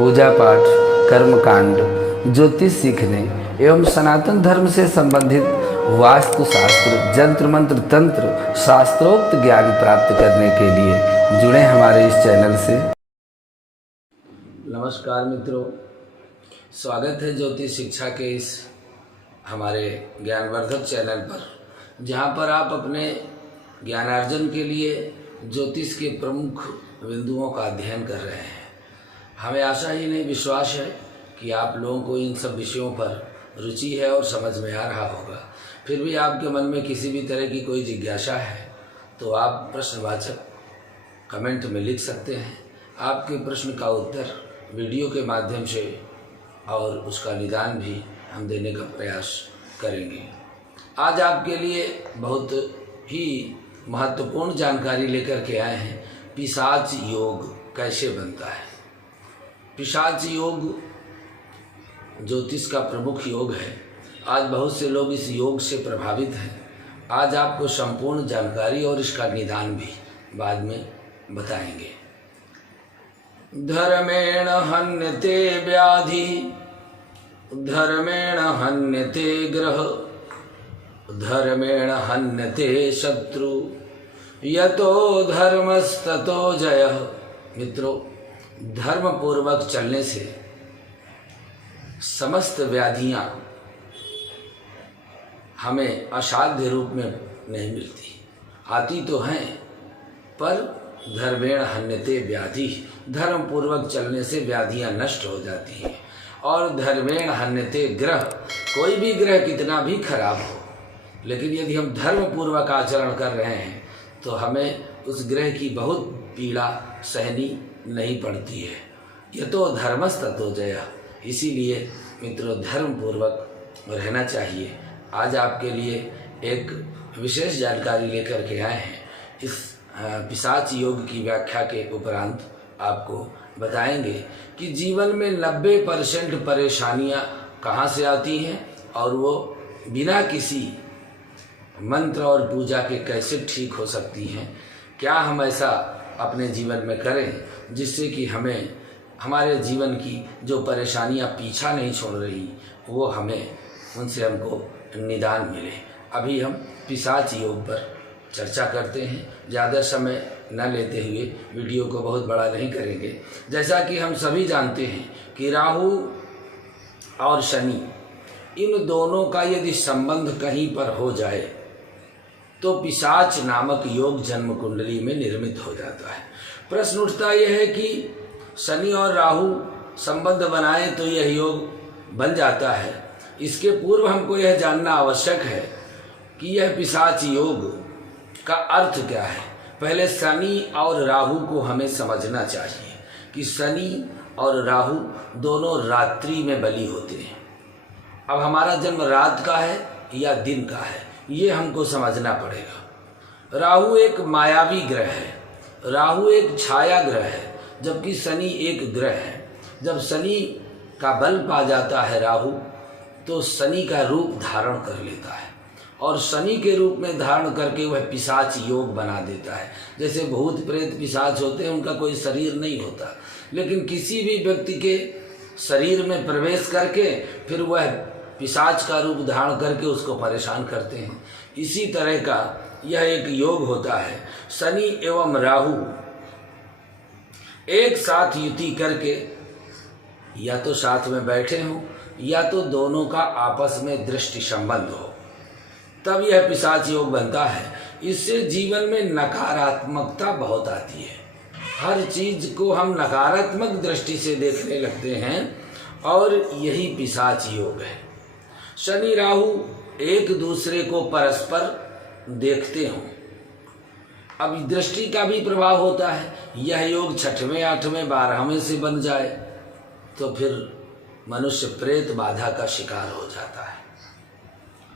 पूजा पाठ, कर्मकांड, ज्योतिष सीखने एवं सनातन धर्म से संबंधित वास्तु शास्त्र, जंत्र मंत्र, तंत्र, शास्त्रोक्त ज्ञान प्राप्त करने के लिए जुड़े हमारे इस चैनल से। नमस्कार मित्रों, स्वागत है ज्योतिष शिक्षा के इस हमारे ज्ञानवर्धक चैनल पर, जहां पर आप अपने ज्ञानार्जन के लिए ज्योतिष के प्रमुख बिंदुओं का अध्ययन कर रहे हैं। हमें आशा ही नहीं विश्वास है कि आप लोगों को इन सब विषयों पर रुचि है और समझ में आ रहा होगा। फिर भी आपके मन में किसी भी तरह की कोई जिज्ञासा है तो आप प्रश्नवाचक कमेंट में लिख सकते हैं। आपके प्रश्न का उत्तर वीडियो के माध्यम से और उसका निदान भी हम देने का प्रयास करेंगे। आज आपके लिए बहुत ही महत्वपूर्ण जानकारी लेकर के आए हैं। पिशाच योग कैसे बनता है। पिशाच योग ज्योतिष का प्रमुख योग है। आज बहुत से लोग इस योग से प्रभावित हैं। आज आपको संपूर्ण जानकारी और इसका निदान भी बाद में बताएंगे। धर्मेण हन्यते व्याधि, धर्मेण हन्यते ग्रह, धर्मेण हन्यते शत्रु, यतो धर्मस्ततो जयः। मित्रों, धर्म पूर्वक चलने से समस्त व्याधियां हमें असाध्य रूप में नहीं मिलती, आती तो हैं, पर धर्मेण हन्यते व्याधि, धर्म पूर्वक चलने से व्याधियां नष्ट हो जाती हैं। और धर्मेण हन्यते ग्रह, कोई भी ग्रह कितना भी खराब हो, लेकिन यदि हम धर्म पूर्वक आचरण कर रहे हैं तो हमें उस ग्रह की बहुत पीड़ा सहनी नहीं पड़ती है। यह तो धर्मस्ततो जयः। इसीलिए मित्रों, धर्म पूर्वक रहना चाहिए। आज आपके लिए एक विशेष जानकारी लेकर के आए हैं। इस पिशाच योग की व्याख्या के उपरांत आपको बताएंगे कि जीवन में 90% परेशानियां कहां से आती हैं और वो बिना किसी मंत्र और पूजा के कैसे ठीक हो सकती हैं। क्या हम ऐसा अपने जीवन में करें जिससे कि हमें हमारे जीवन की जो परेशानियां पीछा नहीं छोड़ रही वो हमें उनसे हमको निदान मिले। अभी हम पिशाच योग पर चर्चा करते हैं। ज़्यादा समय न लेते हुए वीडियो को बहुत बड़ा नहीं करेंगे। जैसा कि हम सभी जानते हैं कि राहु और शनि, इन दोनों का यदि संबंध कहीं पर हो जाए तो पिशाच नामक योग जन्म कुंडली में निर्मित हो जाता है। प्रश्न उठता यह है कि शनि और राहु संबंध बनाए तो यह योग बन जाता है। इसके पूर्व हमको यह जानना आवश्यक है कि यह पिशाच योग का अर्थ क्या है। पहले शनि और राहु को हमें समझना चाहिए कि शनि और राहु दोनों रात्रि में बली होते हैं। अब हमारा जन्म रात का है या दिन का है, ये हमको समझना पड़ेगा। राहु एक मायावी ग्रह है, राहु एक छाया ग्रह है, जबकि शनि एक ग्रह है। जब शनि का बल पा जाता है राहु, तो शनि का रूप धारण कर लेता है और शनि के रूप में धारण करके वह पिशाच योग बना देता है। जैसे भूत प्रेत पिशाच होते हैं, उनका कोई शरीर नहीं होता, लेकिन किसी भी व्यक्ति के शरीर में प्रवेश करके फिर वह पिशाच का रूप धारण करके उसको परेशान करते हैं। इसी तरह का यह एक योग होता है। शनि एवं राहु एक साथ युति करके या तो साथ में बैठे हों या तो दोनों का आपस में दृष्टि संबंध हो, तब यह पिशाच योग बनता है। इससे जीवन में नकारात्मकता बहुत आती है। हर चीज को हम नकारात्मक दृष्टि से देखने लगते हैं और यही पिशाच योग है। शनि राहु एक दूसरे को परस्पर देखते हों, अब दृष्टि का भी प्रभाव होता है। यह योग 6वें, 8वें, 12वें से बन जाए तो फिर मनुष्य प्रेत बाधा का शिकार हो जाता है।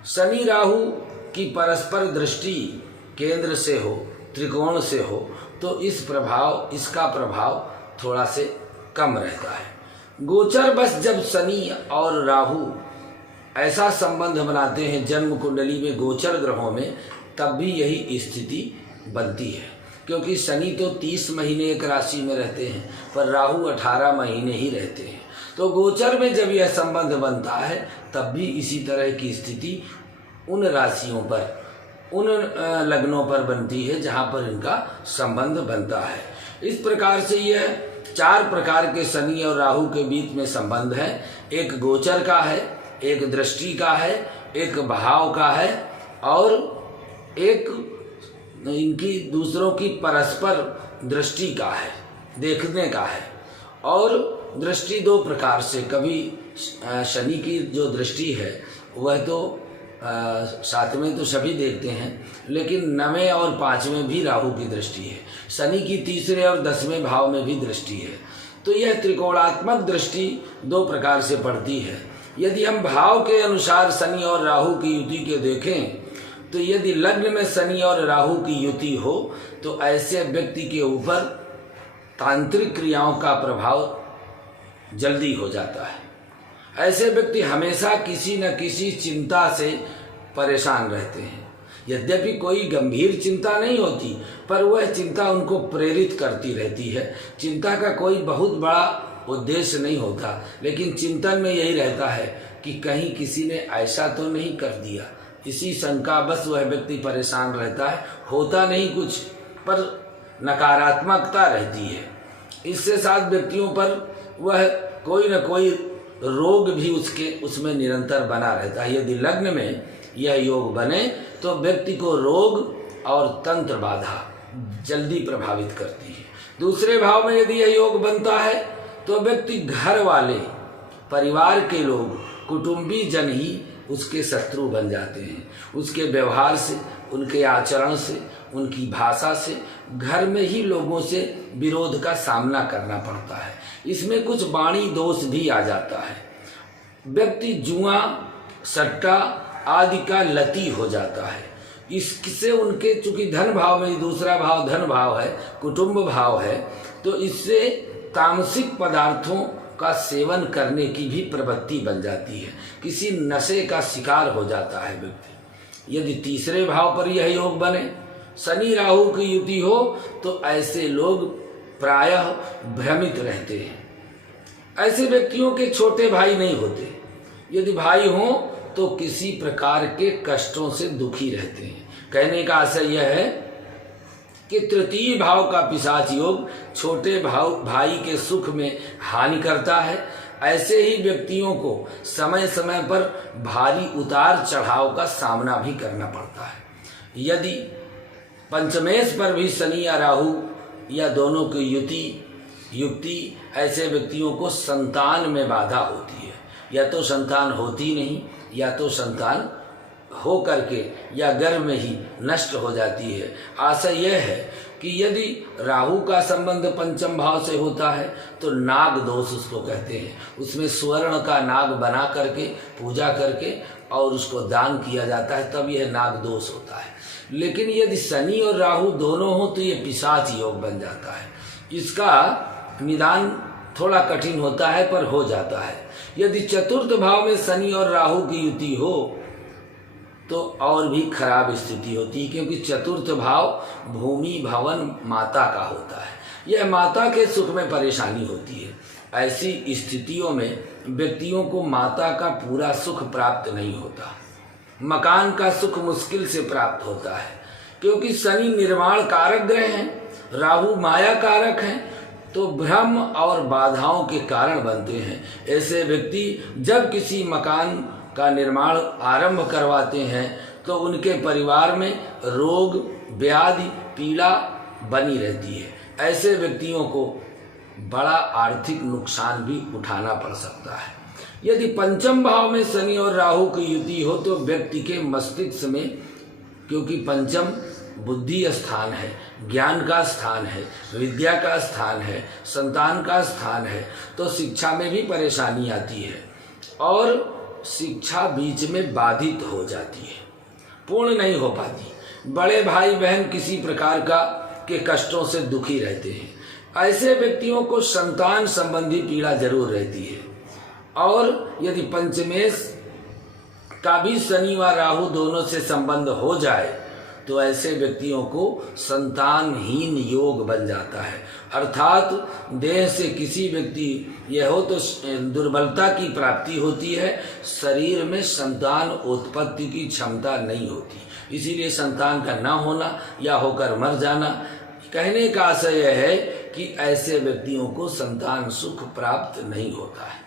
शनि राहु की परस्पर दृष्टि केंद्र से हो, त्रिकोण से हो, तो इसका प्रभाव थोड़ा से कम रहता है। गोचर बस जब शनि और राहु ऐसा संबंध बनाते हैं जन्म कुंडली में गोचर ग्रहों में, तब भी यही स्थिति बनती है। क्योंकि शनि तो 30 महीने एक राशि में रहते हैं, पर राहु 18 महीने ही रहते हैं। तो गोचर में जब यह संबंध बनता है तब भी इसी तरह की स्थिति उन राशियों पर, उन लग्नों पर बनती है जहाँ पर इनका संबंध बनता है। इस प्रकार से यह 4 प्रकार के शनि और राहु के बीच में संबंध है। एक गोचर का है, एक दृष्टि का है, एक भाव का है और एक इनकी दूसरों की परस्पर दृष्टि का है, देखने का है। और दृष्टि 2 प्रकार से, कभी शनि की जो दृष्टि है वह तो 7वें तो सभी देखते हैं, लेकिन 9वें और 5वें भी राहु की दृष्टि है। शनि की 3रे और 10वें भाव में भी दृष्टि है। तो यह त्रिकोणात्मक दृष्टि 2 प्रकार से पड़ती है। यदि हम भाव के अनुसार शनि और राहु की युति के देखें तो यदि लग्न में शनि और राहु की युति हो तो ऐसे व्यक्ति के ऊपर तांत्रिक क्रियाओं का प्रभाव जल्दी हो जाता है। ऐसे व्यक्ति हमेशा किसी न किसी चिंता से परेशान रहते हैं। यद्यपि कोई गंभीर चिंता नहीं होती, पर वह चिंता उनको प्रेरित करती रहती है। चिंता का कोई बहुत बड़ा उद्देश्य नहीं होता, लेकिन चिंतन में यही रहता है कि कहीं किसी ने ऐसा तो नहीं कर दिया। इसी शंका बस वह व्यक्ति परेशान रहता है। होता नहीं कुछ, पर नकारात्मकता रहती है। इससे साथ व्यक्तियों पर वह कोई न कोई रोग भी उसमें निरंतर बना रहता है। यदि लग्न में यह योग बने तो व्यक्ति को रोग और तंत्र बाधा जल्दी प्रभावित करती है। दूसरे भाव में यदि यह योग बनता है तो व्यक्ति घर वाले, परिवार के लोग, कुटुंबी जन ही उसके शत्रु बन जाते हैं। उसके व्यवहार से, उनके आचरण से, उनकी भाषा से घर में ही लोगों से विरोध का सामना करना पड़ता है। इसमें कुछ वाणी दोष भी आ जाता है। व्यक्ति जुआ, सट्टा आदि का लती हो जाता है। इससे उनके, चूंकि धन भाव में दूसरा भाव धन भाव है, कुटुंब भाव है, तो इससे तामसिक पदार्थों का सेवन करने की भी प्रवृत्ति बन जाती है। किसी नशे का शिकार हो जाता है व्यक्ति। यदि 3रे भाव पर यह योग बने, शनि राहु की युति हो, तो ऐसे लोग प्रायः भ्रमित रहते हैं। ऐसे व्यक्तियों के छोटे भाई नहीं होते। यदि भाई हों तो किसी प्रकार के कष्टों से दुखी रहते हैं। कहने का आशय यह है कि 3 भाव का पिशाच योग छोटे भाई के सुख में हानि करता है। ऐसे ही व्यक्तियों को समय समय पर भारी उतार चढ़ाव का सामना भी करना पड़ता है। यदि पंचमेश पर भी शनि या राहु या दोनों की युक्ति ऐसे व्यक्तियों को संतान में बाधा होती है। या तो संतान होती नहीं, या तो संतान हो करके या गर्भ में ही नष्ट हो जाती है। आशय यह है कि यदि राहु का संबंध पंचम भाव से होता है तो नाग दोष उसको कहते हैं। उसमें स्वर्ण का नाग बना करके पूजा करके और उसको दान किया जाता है, तब यह नाग दोष होता है। लेकिन यदि शनि और राहु दोनों हो तो ये पिशाच योग बन जाता है। इसका निदान थोड़ा कठिन होता है, पर हो जाता है। यदि 4th भाव में शनि और राहु की युति हो तो और भी खराब स्थिति होती है, क्योंकि 4th भाव भूमि, भवन, माता का होता है। यह माता के सुख में परेशानी होती है। ऐसी स्थितियों में व्यक्तियों को माता का पूरा सुख प्राप्त नहीं होता। मकान का सुख मुश्किल से प्राप्त होता है, क्योंकि शनि निर्माण कारक ग्रह हैं, राहु माया कारक हैं, तो भ्रम और बाधाओं के कारण बनते हैं। ऐसे व्यक्ति जब किसी मकान का निर्माण आरंभ करवाते हैं तो उनके परिवार में रोग, व्याधि, पीड़ा बनी रहती है। ऐसे व्यक्तियों को बड़ा आर्थिक नुकसान भी उठाना पड़ सकता है। यदि पंचम भाव में शनि और राहु की युति हो तो व्यक्ति के मस्तिष्क में, क्योंकि पंचम बुद्धि स्थान है, ज्ञान का स्थान है, विद्या का स्थान है, संतान का स्थान है, तो शिक्षा में भी परेशानी आती है और शिक्षा बीच में बाधित हो जाती है, पूर्ण नहीं हो पाती। बड़े भाई बहन किसी प्रकार के कष्टों से दुखी रहते हैं। ऐसे व्यक्तियों को संतान संबंधी पीड़ा जरूर रहती है। और यदि पंचमेश का भी शनि व राहु दोनों से संबंध हो जाए तो ऐसे व्यक्तियों को संतानहीन योग बन जाता है। अर्थात देह से किसी व्यक्ति यह हो तो दुर्बलता की प्राप्ति होती है, शरीर में संतान उत्पत्ति की क्षमता नहीं होती, इसीलिए संतान का न होना या होकर मर जाना। कहने का आशय यह है कि ऐसे व्यक्तियों को संतान सुख प्राप्त नहीं होता है।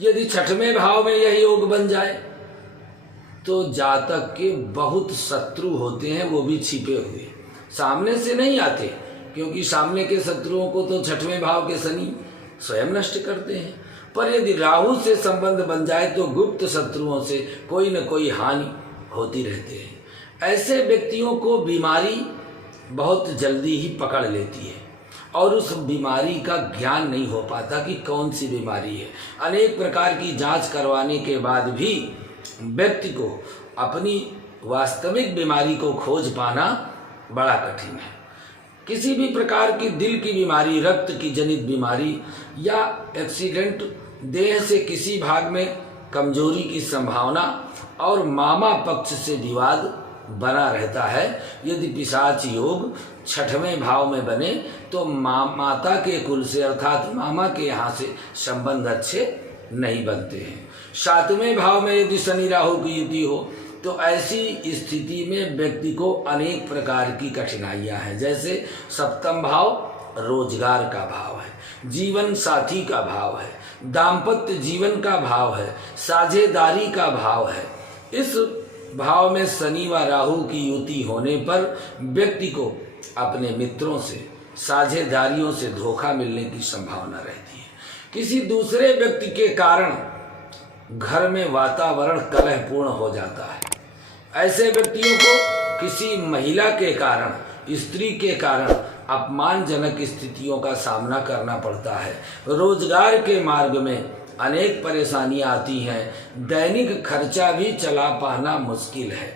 यदि छठवें भाव में यह योग बन जाए तो जातक के बहुत शत्रु होते हैं, वो भी छिपे हुए, सामने से नहीं आते, क्योंकि सामने के शत्रुओं को तो छठवें भाव के शनि स्वयं नष्ट करते हैं। पर यदि राहु से संबंध बन जाए तो गुप्त शत्रुओं से कोई न कोई हानि होती रहती है। ऐसे व्यक्तियों को बीमारी बहुत जल्दी ही पकड़ लेती है और उस बीमारी का ज्ञान नहीं हो पाता कि कौन सी बीमारी है। अनेक प्रकार की जांच करवाने के बाद भी व्यक्ति को अपनी वास्तविक बीमारी को खोज पाना बड़ा कठिन है। किसी भी प्रकार की दिल की बीमारी, रक्त की जनित बीमारी या एक्सीडेंट, देह से किसी भाग में कमजोरी की संभावना और मामा पक्ष से विवाद बना रहता है। यदि पिशाच योग छठवें भाव में बने तो माता के कुल से अर्थात मामा के यहाँ से संबंध अच्छे नहीं बनते हैं। सातवें भाव में यदि शनि राहु की युति हो तो ऐसी स्थिति में व्यक्ति को अनेक प्रकार की कठिनाइयां हैं। जैसे सप्तम भाव रोजगार का भाव है, जीवन साथी का भाव है, दाम्पत्य जीवन का भाव है, साझेदारी का भाव है। इस भाव में शनि व राहु की युति होने पर व्यक्ति को अपने मित्रों से, साझेदारियों से धोखा मिलने की संभावना रहती है। किसी दूसरे व्यक्ति के कारण घर में वातावरण कलहपूर्ण हो जाता है। ऐसे व्यक्तियों को किसी महिला के कारण, स्त्री के कारण अपमानजनक स्थितियों का सामना करना पड़ता है। रोजगार के मार्ग में अनेक परेशानियां आती हैं, दैनिक खर्चा भी चला पाना मुश्किल है।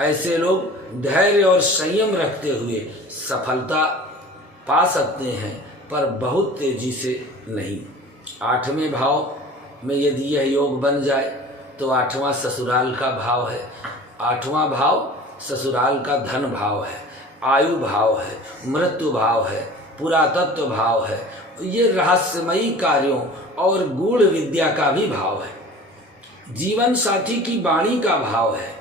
ऐसे लोग धैर्य और संयम रखते हुए सफलता पा सकते हैं, पर बहुत तेजी से नहीं। आठवें भाव में यदि यह योग बन जाए तो आठवां ससुराल का भाव है। आठवां भाव ससुराल का धन भाव है, आयु भाव है, मृत्यु भाव है, पुरातत्व भाव है। ये रहस्यमयी कार्यों और गूढ़ विद्या का भी भाव है, जीवन साथी की वाणी का भाव है।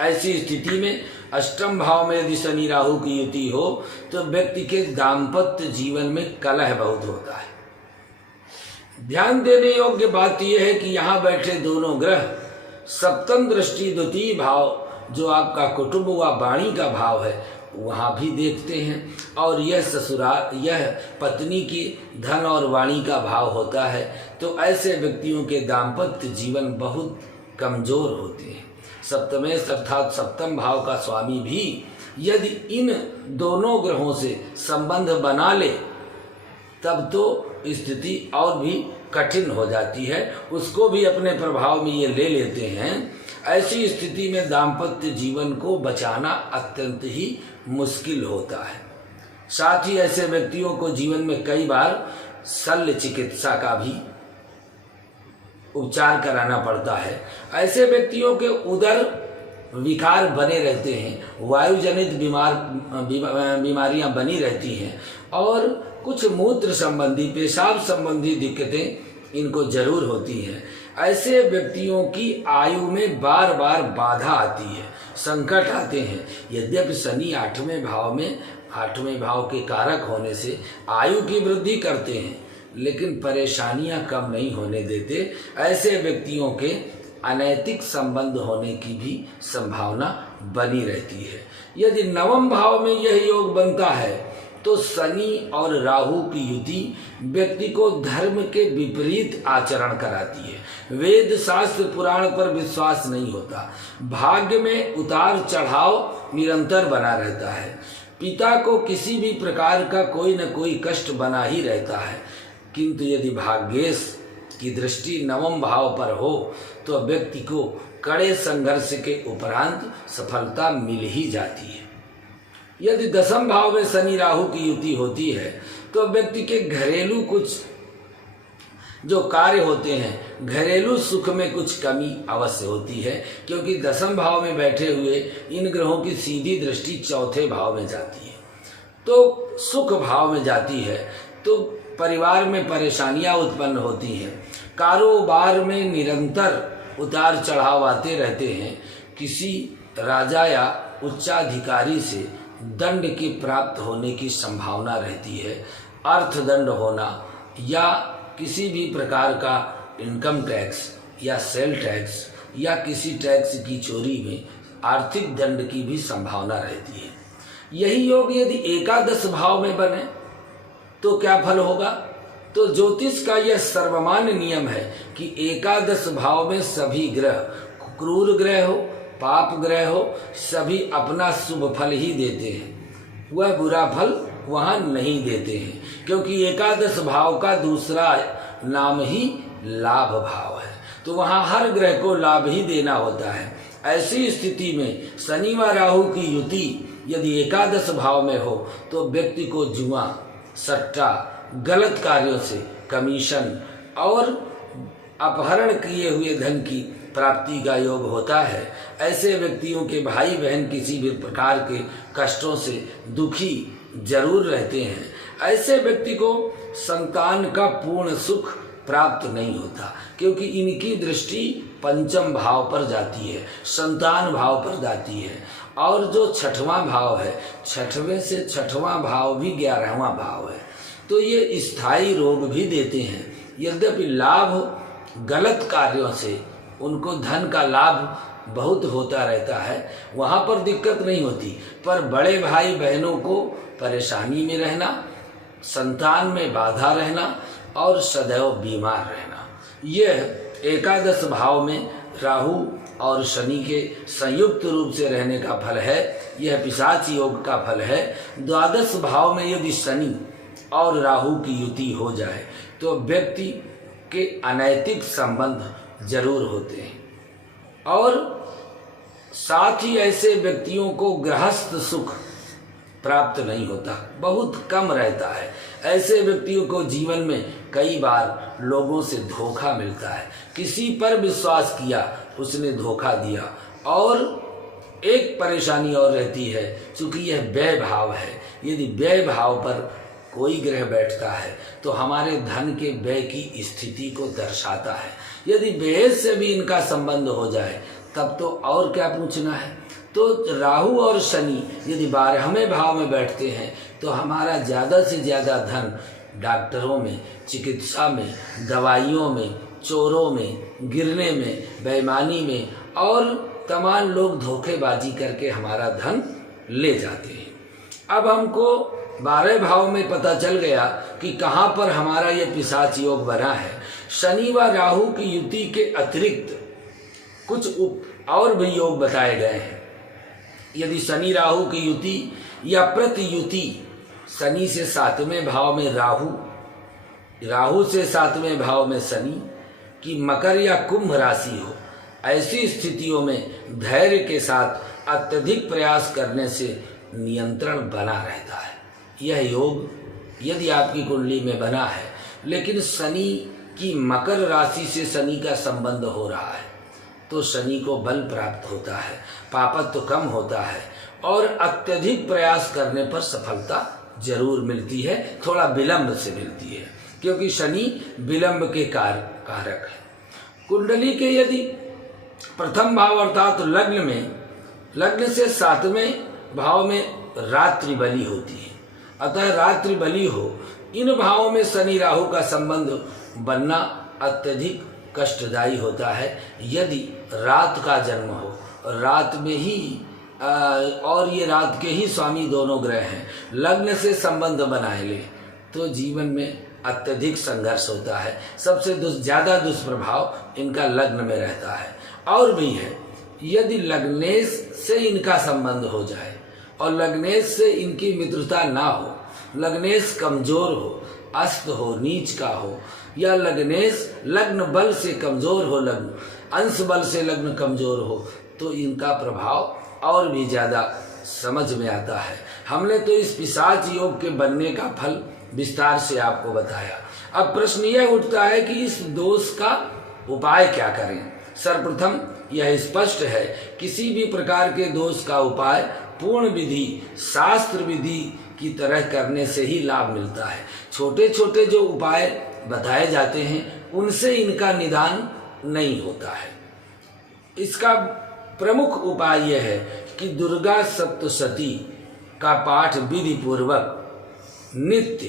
ऐसी स्थिति में अष्टम भाव में यदि शनि राहु की युति हो तो व्यक्ति के दाम्पत्य जीवन में कलह बहुत होता है। ध्यान देने योग्य बात यह है कि यहाँ बैठे दोनों ग्रह सप्तम दृष्टि द्वितीय भाव, जो आपका कुटुंब व वाणी का भाव है, वहाँ भी देखते हैं, और यह ससुराल, यह पत्नी की धन और वाणी का भाव होता है। तो ऐसे व्यक्तियों के दाम्पत्य जीवन बहुत कमजोर होते हैं। सप्तमेश अर्थात सप्तम भाव का स्वामी भी यदि इन दोनों ग्रहों से संबंध बना ले तब तो स्थिति और भी कठिन हो जाती है, उसको भी अपने प्रभाव में ये ले लेते हैं। ऐसी स्थिति में दाम्पत्य जीवन को बचाना अत्यंत ही मुश्किल होता है। साथ ही ऐसे व्यक्तियों को जीवन में कई बार शल्य चिकित्सा का भी उपचार कराना पड़ता है। ऐसे व्यक्तियों के उदर विकार बने रहते हैं, वायुजनित बीमारियां बनी रहती हैं और कुछ मूत्र संबंधी, पेशाब संबंधी दिक्कतें इनको जरूर होती हैं। ऐसे व्यक्तियों की आयु में बार बार बाधा आती है, संकट आते हैं। यद्यपि शनि आठवें भाव के कारक होने से आयु की वृद्धि करते हैं, लेकिन परेशानियां कम नहीं होने देते। ऐसे व्यक्तियों के अनैतिक संबंध होने की भी संभावना बनी रहती है। यदि नवम भाव में यह योग बनता है तो शनि और राहु की युति व्यक्ति को धर्म के विपरीत आचरण कराती है। वेद शास्त्र पुराण पर विश्वास नहीं होता, भाग्य में उतार चढ़ाव निरंतर बना रहता है, पिता को किसी भी प्रकार का कोई न कोई कष्ट बना ही रहता है। किंतु यदि भाग्येश की दृष्टि नवम भाव पर हो तो व्यक्ति को कड़े संघर्ष के उपरांत सफलता मिल ही जाती है। यदि दसम भाव में शनि राहु की युति होती है तो व्यक्ति के घरेलू कुछ जो कार्य होते हैं घरेलू सुख में कुछ कमी अवश्य होती है, क्योंकि दसम भाव में बैठे हुए इन ग्रहों की सीधी दृष्टि चौथे भाव में जाती है, तो सुख भाव में जाती है, तो परिवार में परेशानियां उत्पन्न होती हैं, कारोबार में निरंतर उतार चढ़ाव आते रहते हैं, किसी राजा या उच्चाधिकारी से दंड की प्राप्त होने की संभावना रहती है, अर्थदंड होना या किसी भी प्रकार का इनकम टैक्स या सेल टैक्स या किसी टैक्स की चोरी में आर्थिक दंड की भी संभावना रहती है। यही योग यदि एकादश भाव में बने तो क्या फल होगा? तो ज्योतिष का यह सर्वमान्य नियम है कि एकादश भाव में सभी ग्रह, क्रूर ग्रह हो पाप ग्रह हो, सभी अपना शुभ फल ही देते हैं, वह बुरा फल वहाँ नहीं देते हैं, क्योंकि एकादश भाव का दूसरा नाम ही लाभ भाव है, तो वहाँ हर ग्रह को लाभ ही देना होता है। ऐसी स्थिति में शनि व राहु की युति यदि एकादश भाव में हो तो व्यक्ति को जुआ, सट्टा, गलत कार्यों से कमीशन और अपहरण किए हुए धन की प्राप्ति का योग होता है। ऐसे व्यक्तियों के भाई बहन किसी भी प्रकार के कष्टों से दुखी जरूर रहते हैं। ऐसे व्यक्ति को संतान का पूर्ण सुख प्राप्त नहीं होता, क्योंकि इनकी दृष्टि पंचम भाव पर जाती है, संतान भाव पर जाती है, और जो छठवां भाव है, छठवें से छठवां भाव भी 11वां भाव है, तो ये स्थायी रोग भी देते हैं। यद्यपि लाभ गलत कार्यों से उनको धन का लाभ बहुत होता रहता है, वहाँ पर दिक्कत नहीं होती, पर बड़े भाई बहनों को परेशानी में रहना, संतान में बाधा रहना और सदैव बीमार रहना, यह एकादश भाव में राहु और शनि के संयुक्त रूप से रहने का फल है। यह पिशाच योग का फल है। द्वादश भाव में यदि शनि और राहु की युति हो जाए तो व्यक्ति के अनैतिक संबंध जरूर होते हैं, और साथ ही ऐसे व्यक्तियों को गृहस्थ सुख प्राप्त नहीं होता, बहुत कम रहता है। ऐसे व्यक्तियों को जीवन में कई बार लोगों से धोखा मिलता है, किसी पर विश्वास किया उसने धोखा दिया। और एक परेशानी और रहती है, चूंकि यह व्यय भाव है, यदि व्यय भाव पर कोई ग्रह बैठता है तो हमारे धन के व्यय की स्थिति को दर्शाता है। यदि व्यय से भी इनका संबंध हो जाए तब तो और क्या पूछना है। तो राहु और शनि यदि 12वें भाव में बैठते हैं तो हमारा ज़्यादा से ज़्यादा धन डॉक्टरों में, चिकित्सा में, दवाइयों में, चोरों में, गिरने में, बेईमानी में, और तमाम लोग धोखेबाजी करके हमारा धन ले जाते हैं। अब हमको 12 भाव में पता चल गया कि कहाँ पर हमारा ये पिशाच योग बना है। शनि व राहु की युति के अतिरिक्त कुछ और भी योग बताए गए हैं। यदि शनि राहु की युति या प्रतियुति, शनि से 7वें भाव में राहु, राहु से 7वें भाव में शनि की मकर या कुंभ राशि हो, ऐसी स्थितियों में धैर्य के साथ अत्यधिक प्रयास करने से नियंत्रण बना रहता है। यह योग यदि आपकी कुंडली में बना है, लेकिन शनि की मकर राशि से शनि का संबंध हो रहा है, तो शनि को बल प्राप्त होता है, पापत्व कम होता है, और अत्यधिक प्रयास करने पर सफलता जरूर मिलती है, थोड़ा विलंब से मिलती है, क्योंकि शनि विलंब के कारक है। कुंडली के यदि प्रथम भाव अर्थात लग्न में, लग्न से 7वें भाव में रात्रि बली होती है, अतः रात्रि बली हो, इन भावों में शनि राहु का संबंध बनना अत्यधिक कष्टदायी होता है। यदि रात का जन्म हो, रात में ही और ये रात के ही स्वामी दोनों ग्रह हैं, लग्न से संबंध बनाए ले तो जीवन में अत्यधिक संघर्ष होता है। सबसे ज़्यादा दुष्प्रभाव इनका लग्न में रहता है। और भी है, यदि लग्नेश से इनका संबंध हो जाए और लग्नेश से इनकी मित्रता ना हो, लग्नेश कमजोर हो, अस्त हो, नीच का हो, या लग्नेश लग्न बल से कमजोर हो, लग्न अंश बल से लग्न कमजोर हो, तो इनका प्रभाव और भी ज़्यादा समझ में आता है। हमने तो इस पिशाच योग के बनने का फल विस्तार से आपको बताया। अब प्रश्न यह उठता है कि इस दोष का उपाय क्या करें। सर्वप्रथम यह स्पष्ट है, किसी भी प्रकार के दोष का उपाय पूर्ण विधि, शास्त्र विधि की तरह करने से ही लाभ मिलता है। छोटे छोटे जो उपाय बताए जाते हैं उनसे इनका निदान नहीं होता है। इसका प्रमुख उपाय यह है कि दुर्गा सप्तशती का पाठ विधि पूर्वक नित्य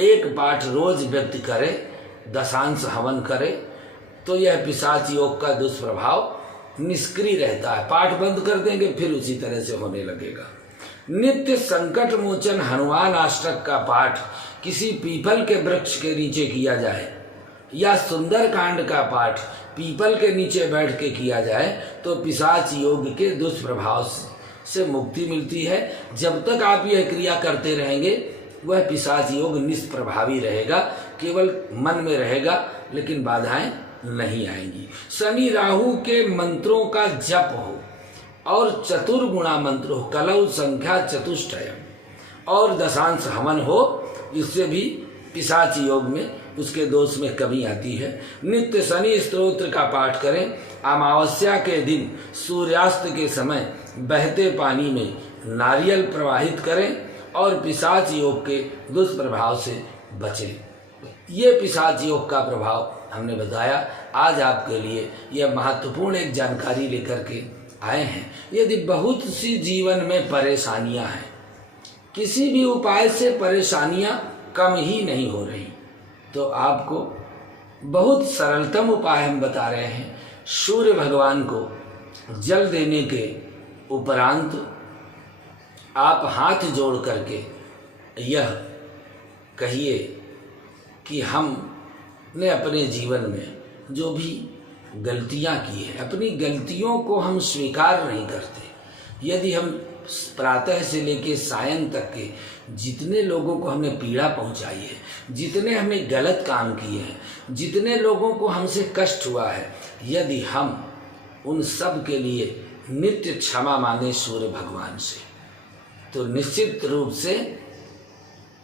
एक पाठ रोज व्यक्ति करे, दशांश हवन करे, तो यह पिशाच योग का दुष्प्रभाव निष्क्रिय रहता है। पाठ बंद कर देंगे फिर उसी तरह से होने लगेगा। नित्य संकट मोचन हनुमान अष्टक का पाठ किसी पीपल के वृक्ष के नीचे किया जाए या सुंदर कांड का पाठ पीपल के नीचे बैठ के किया जाए तो पिशाच योग के दुष्प्रभाव से मुक्ति मिलती है। जब तक आप यह क्रिया करते रहेंगे वह पिशाच योग निष्प्रभावी रहेगा, केवल मन में रहेगा, लेकिन बाधाएं नहीं आएंगी। शनि राहु के मंत्रों का जप हो और चतुर्गुणा मंत्र हो, कलौ संख्या चतुष्टयम और दशांश हवन हो, इससे भी पिशाच योग में उसके दोष में कमी आती है। नित्य शनि स्तोत्र का पाठ करें। अमावस्या के दिन सूर्यास्त के समय बहते पानी में नारियल प्रवाहित करें और पिशाच योग के दुष्प्रभाव से बचें। ये पिशाच योग का प्रभाव हमने बताया। आज आपके लिए यह महत्वपूर्ण एक जानकारी लेकर के आए हैं। यदि बहुत सी जीवन में परेशानियां हैं, किसी भी उपाय से परेशानियां कम ही नहीं हो रही, तो आपको बहुत सरलतम उपाय हम बता रहे हैं। सूर्य भगवान को जल देने के उपरांत आप हाथ जोड़ करके यह कहिए कि हमने अपने जीवन में जो भी गलतियां की है, अपनी गलतियों को हम स्वीकार नहीं करते। यदि हम प्रातः से लेकर सायं तक के जितने लोगों को हमने पीड़ा पहुंचाई है, जितने हमने गलत काम किए हैं, जितने लोगों को हमसे कष्ट हुआ है, यदि हम उन सब के लिए नित्य क्षमा मांगे सूर्य भगवान से, तो निश्चित रूप से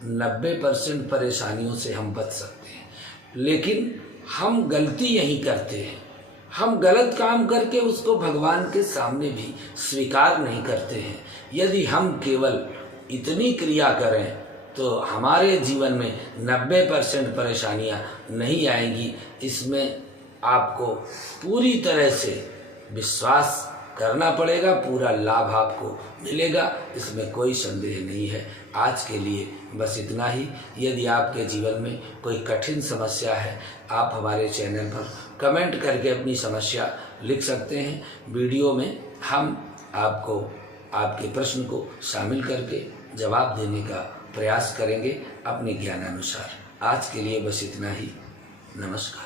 90% परेशानियों से हम बच सकते हैं। लेकिन हम गलती यही करते हैं, हम गलत काम करके उसको भगवान के सामने भी स्वीकार नहीं करते हैं। यदि हम केवल इतनी क्रिया करें तो हमारे जीवन में 90% परेशानियां नहीं आएंगी। इसमें आपको पूरी तरह से विश्वास करना पड़ेगा, पूरा लाभ आपको मिलेगा, इसमें कोई संदेह नहीं है। आज के लिए बस इतना ही। यदि आपके जीवन में कोई कठिन समस्या है, आप हमारे चैनल पर कमेंट करके अपनी समस्या लिख सकते हैं। वीडियो में हम आपको आपके प्रश्न को शामिल करके जवाब देने का प्रयास करेंगे अपने ज्ञानानुसार। आज के लिए बस इतना ही। नमस्कार।